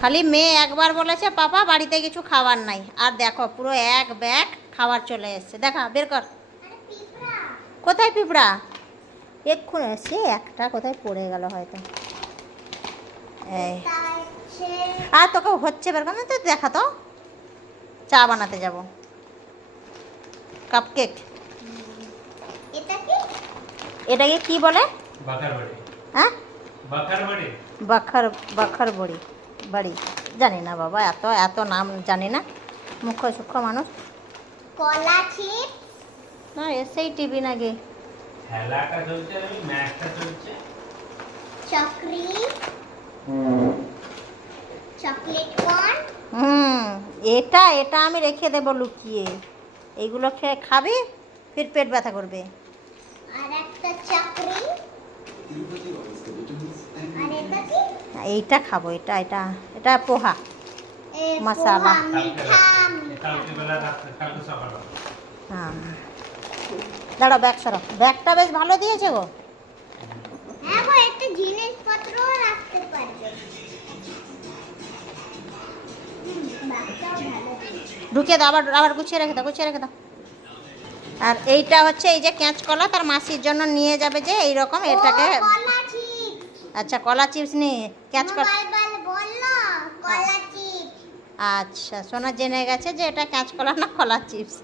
খালি মেয়ে একবার বলেছে পাপা বাড়িতে কিছু খাবার নাই, আর দেখো পুরো এক ব্যাগ খাবার চলে এসছে। দেখা বের কর। কোথায় পিঁপড়া? এক্ষুনি এসছে, একটা কোথায় পড়ে গেল হয়তো। এই আর তোকে হচ্ছে বের কর না তো, দেখা তো। চা বানাতে যাব, কাপকেক। এটাকে কি বলে? হ্যাঁ, বাখার বাখার বড়ি বাড়ি জানি না বাবা, এত এত নাম জানি না, মুখ্য সূক্ষ্ম মানুষ। কলা চিপস না এসেই টিভি নাকি খেলাটা চলছে, আমি ম্যাচটা চলছে। চকরি চকলেট কর্ন। এটা এটা আমি রেখে দেবো লুকিয়ে, এইগুলো খেয়ে খাবি ফির পেট ব্যথা করবে। আর একটা চকরি। আর এটা কি? এইটা খাবো, এটা এটা এটা পোহা মশালা। কালকে বেলা রাত্রে, কালকে সকালে। হ্যাঁ দাঁড়া, ব্যাগ সরাও, ব্যাগটা বেশ ভালো দিয়েছে গো। হ্যাঁ গো, একটা জিনিসপত্র রাখতে পারবে। বাচ্চাও ভালো। ঢুকিয়ে দাও, আবার আবার গুছিয়ে রেখে দাও, গুছিয়ে রেখে দাও। আর এইটা হচ্ছে এই যে কাঁচকলা, তার মাসির জন্য নিয়ে যাবে যে এইরকম এটাকে। কলা চিপস। আচ্ছা কলা চিপস নিয়ে কাঁচকলা। মোবাইল বললো কলা চিপস। আচ্ছা সোনা জেনে গেছে যে এটা কাঁচকলা না কলা চিপস।